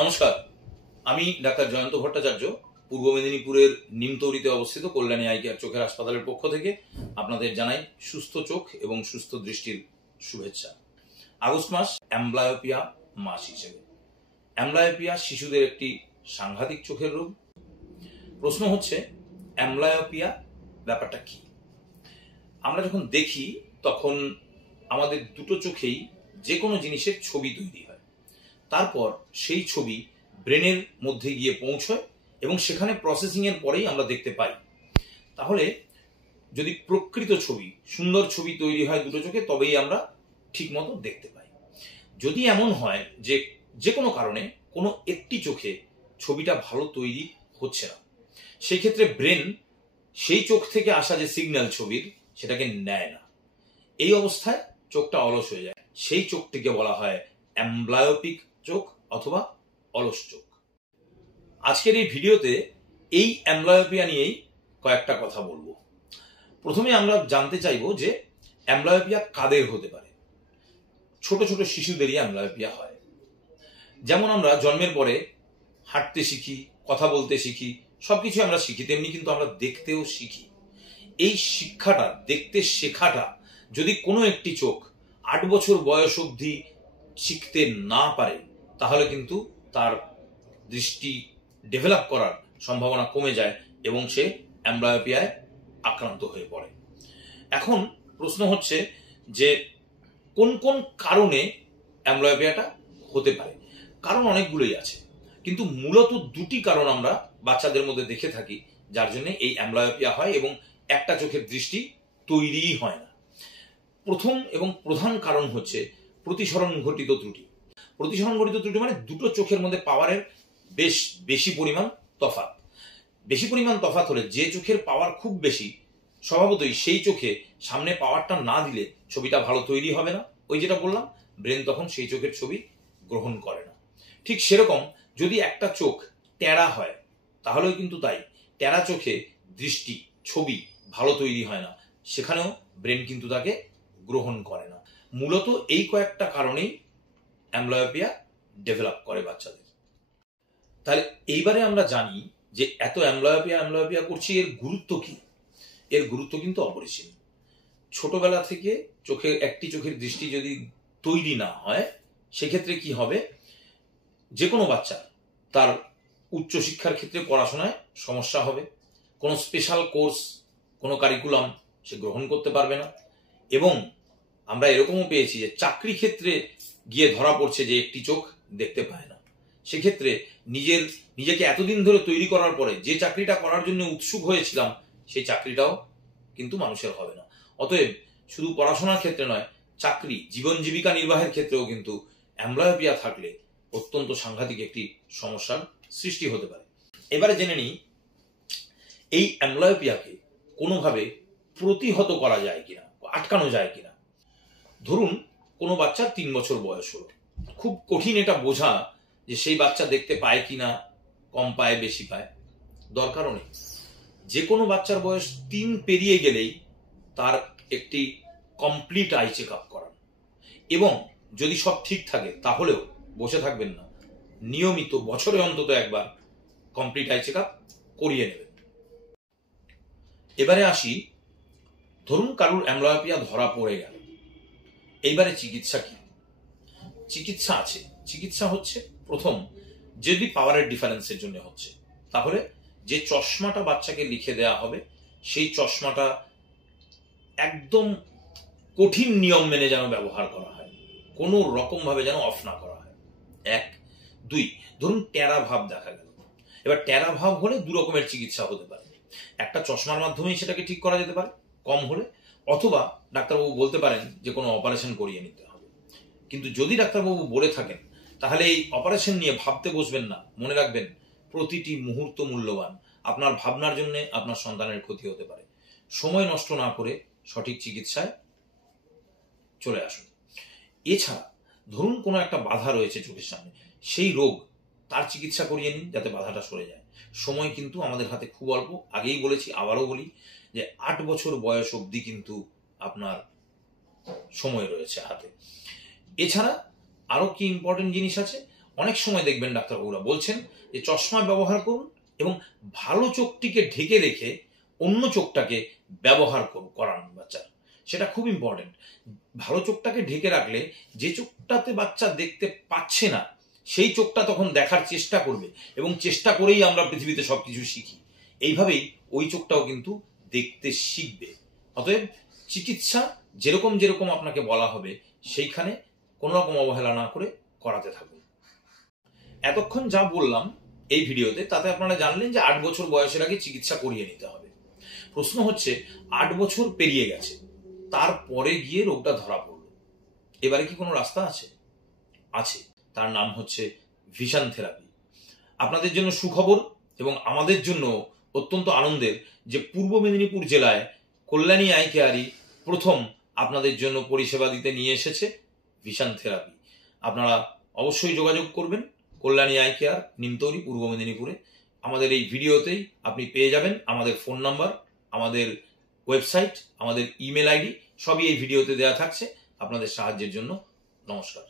নমস্কার, আমি ডাক্তার জয়ন্ত ভট্টাচার্য পূর্ব মেদিনীপুরের নিমতৌরিতে অবস্থিত কল্যাণী আই কেয়ার চোখের হাসপাতালের পক্ষ থেকে আপনাদের জানাই সুস্থ চোখ এবং সুস্থ দৃষ্টির শুভেচ্ছা। আগস্ট মাস অ্যাম্বলায়োপিয়া মাস হিসেবে। অ্যাম্বলায়োপিয়া শিশুদের একটি সাংঘাতিক চোখের রোগ। প্রশ্ন হচ্ছে, অ্যাম্বলায়োপিয়া ব্যাপারটা কি? আমরা যখন দেখি তখন আমাদের দুটো চোখেই যে কোনো জিনিসের ছবি তৈরি হয়, তারপর সেই ছবি ব্রেনের মধ্যে গিয়ে পৌঁছয় এবং সেখানে প্রসেসিং এর পরেই আমরা দেখতে পাই। তাহলে যদি প্রকৃত ছবি, সুন্দর ছবি তৈরি হয় দুটো চোখে, তবেই আমরা ঠিক মতো দেখতে পাই। যদি এমন হয় যে যে কোনো কারণে কোনো একটি চোখে ছবিটা ভালো তৈরি হচ্ছে না, সেই ক্ষেত্রে ব্রেন সেই চোখ থেকে আসা যে সিগন্যাল ছবির, সেটাকে নেয় না। এই অবস্থায় চোখটা অলস হয়ে যায়। সেই চোখটিকে বলা হয় অ্যাম্বলায়োপিক চোখ অথবা অলস চোখ। আজকের এই ভিডিওতে এই অ্যাম্বলায়োপিয়া নিয়েই কয়েকটা কথা বলবো। প্রথমে আমরা জানতে চাইবো যে অ্যাম্বলায়োপিয়া কাদের হতে পারে। ছোট ছোট শিশুদেরই অ্যাম্বলায়োপিয়া হয়। যেমন আমরা জন্মের পরে হাঁটতে শিখি, কথা বলতে শিখি, সবকিছু আমরা শিখি, তেমনি কিন্তু আমরা দেখতেও শিখি। এই শিক্ষাটা, দেখতে শেখাটা যদি কোনো একটি চোখ 8 বছর বয়স অবধি শিখতে না পারে, তাহলে কিন্তু তার দৃষ্টি ডেভেলপ করার সম্ভাবনা কমে যায় এবং সে অ্যাম্বলায়োপিয়ায় আক্রান্ত হয়ে পড়ে। এখন প্রশ্ন হচ্ছে যে কোন কোন কারণে অ্যাম্বলায়োপিয়াটা হতে পারে। কারণ অনেকগুলোই আছে, কিন্তু মূলত দুটি কারণ আমরা বাচ্চাদের মধ্যে দেখে থাকি যার জন্য এই অ্যাম্বলায়োপিয়া হয় এবং একটা চোখের দৃষ্টি তৈরিই হয় না। প্রথম এবং প্রধান কারণ হচ্ছে প্রতিসরণ ঘটিত ত্রুটি। প্রতিসরণ ঘটিত ত্রুটি মানে দুটো চোখের মধ্যে পাওয়ারের বেশি পরিমাণ তফাৎ। বেশি পরিমাণ তফাৎ হলে যে চোখের পাওয়ার খুব বেশি, স্বভাবতই সেই চোখে সামনে পাওয়ারটা না দিলে ছবিটা ভালো তৈরি হবে না। ওই যেটা বললাম, ব্রেন তখন সেই চোখের ছবি গ্রহণ করে না। ঠিক সেরকম যদি একটা চোখ টেরা হয়, তাহলেও কিন্তু তাই। টেরা চোখে দৃষ্টি, ছবি ভালো তৈরি হয় না, সেখানেও ব্রেন কিন্তু তাকে গ্রহণ করে না। মূলত এই কয়েকটা কারণেই অ্যাম্বলায়োপিয়া ডেভেলপ করে বাচ্চাদের। তাহলে এইবারে আমরা জানি যে এত অ্যাম্বলায়োপিয়া করছি, এর গুরুত্ব কি? এর গুরুত্ব কিন্তু অপরিসীম। ছোটবেলা থেকে একটি চোখের দৃষ্টি যদি তৈরি না হয়, সেক্ষেত্রে কি হবে? যে কোনো বাচ্চা তার উচ্চশিক্ষার ক্ষেত্রে পড়াশোনায় সমস্যা হবে। কোনো স্পেশাল কোর্স, কোনো কারিকুলাম সে গ্রহণ করতে পারবে না। এবং আমরা এরকমও পেয়েছি যে চাকরি ক্ষেত্রে গিয়ে ধরা পড়ছে যে একটি চোখ দেখতে পায় না। সেক্ষেত্রে নিজেকে এতদিন ধরে তৈরি করার পরে যে চাকরিটা করার জন্য উৎসুক হয়েছিলাম, সেই চাকরিটাও কিন্তু মানুষের হবে না। অতএব শুধু পড়াশোনার ক্ষেত্রে নয়, চাকরি, জীবন জীবিকা নির্বাহের ক্ষেত্রেও কিন্তু অ্যাম্বলায়োপিয়া থাকলে অত্যন্ত সাংঘাতিক একটি সমস্যার সৃষ্টি হতে পারে। এবারে জেনে নিই এই অ্যাম্বলায়োপিয়াকে কোনোভাবে প্রতিহত করা যায় কিনা, আটকানো যায় কিনা। ধরুন কোনো বাচ্চার 3 বছর বয়স হলো। খুব কঠিন এটা বোঝা যে সেই বাচ্চা দেখতে পায় কিনা, কম পায় বেশি পায়, দরকারও নেই। যে কোনো বাচ্চার বয়স 3 পেরিয়ে গেলেই তার একটি কমপ্লিট আই চেক আপ করান, এবং যদি সব ঠিক থাকে তাহলেও বসে থাকবেন না, নিয়মিত বছরে অন্তত একবার কমপ্লিট আই চেক আপ করিয়ে নেবেন। এবারে আসি, ধরুন কারুর অ্যাম্বলায়োপিয়া ধরা পড়ে গেল, এইবারে চিকিৎসা কি? চিকিৎসা আছে। চিকিৎসা হচ্ছে, প্রথম, যদি পাওয়ারের ডিফারেন্সের জন্য হচ্ছে, তাহলে যে চশমাটা বাচ্চাকে লিখে দেওয়া হবে, সেই চশমাটা একদম কঠিন নিয়ম মেনে যেন ব্যবহার করা হয়, কোনো রকম ভাবে যেন অফ না করা হয়। 1, 2, ধরুন টেরা ভাব দেখা গেল। এবার টেরা ভাব হলে 2 রকমের চিকিৎসা হতে পারে। একটা চশমার মাধ্যমেই সেটাকে ঠিক করা যেতে পারে কম হলে, অথবা ডাক্তারবাবু বলতে পারেন যে কোনো অপারেশন করিয়ে নিতে হবে। কিন্তু যদি ডাক্তারবাবু বলে থাকেন, তাহলে এই অপারেশন নিয়ে ভাবতে বসবেন না। মনে রাখবেন, প্রতিটি মুহূর্ত মূল্যবান। আপনার ভাবনার জন্য আপনার সন্তানের ক্ষতি হতে পারে। সময় নষ্ট না করে সঠিক চিকিৎসায় চলে আসুন। এছাড়া ধরুন কোনো একটা বাধা রয়েছে চোখের সামনে, সেই রোগ, তার চিকিৎসা করিয়ে নিন যাতে বাধাটা সরে যায়। সময় কিন্তু আমাদের হাতে খুব অল্প। আগেই বলেছি, আবারও বলি, যে 8 বছর বয়স অবধি কিন্তু আপনার সময় রয়েছে হাতে। এছাড়া আরো কি ইম্পর্টেন্ট জিনিস আছে? অনেক সময় দেখবেন ডাক্তারবাবুরা বলছেন যে চশমা ব্যবহার করুন এবং ভালো চোখটিকে ঢেকে রেখে অন্য চোখটাকে ব্যবহার করান বাচ্চার। সেটা খুব ইম্পর্টেন্ট। ভালো চোখটাকে ঢেকে রাখলে যে চোখটাতে বাচ্চা দেখতে পাচ্ছে না সেই চোখটা তখন দেখার চেষ্টা করবে, এবং চেষ্টা করেই আমরা পৃথিবীতে সবকিছু শিখি। এইভাবেই ওই চোখটাও কিন্তু দেখতে শিখবে। অতএব চিকিৎসা যেরকম যেরকম আপনাকে বলা হবে সেইখানে কোনো রকম অবহেলা না করে করাতে থাকুন। এতক্ষণ যা বললাম এই ভিডিওতে, তাতে আপনারা জানলেন যে 8 বছর বয়সের আগে চিকিৎসা করিয়ে নিতে হবে। প্রশ্ন হচ্ছে 8 বছর পেরিয়ে গেছে, তারপরে গিয়ে রোগটা ধরা পড়লো, এবারে কি কোনো রাস্তা আছে? আছে। তার নাম হচ্ছে ভিশন থেরাপি। আপনাদের জন্য সুখবর এবং আমাদের জন্য অত্যন্ত আনন্দের যে পূর্ব মেদিনীপুর জেলায় কল্যাণী আই কেয়ারই প্রথম আপনাদের জন্য পরিষেবা দিতে নিয়ে এসেছে ভিশন থেরাপি। আপনারা অবশ্যই যোগাযোগ করবেন কল্যাণী আই কেয়ার, নিমতৌরি, পূর্ব মেদিনীপুরে। আমাদের এই ভিডিওতেই আপনি পেয়ে যাবেন আমাদের ফোন নাম্বার, আমাদের ওয়েবসাইট, আমাদের ইমেল আইডি, সবই এই ভিডিওতে দেওয়া থাকছে। আপনাদের সাহায্যের জন্য নমস্কার।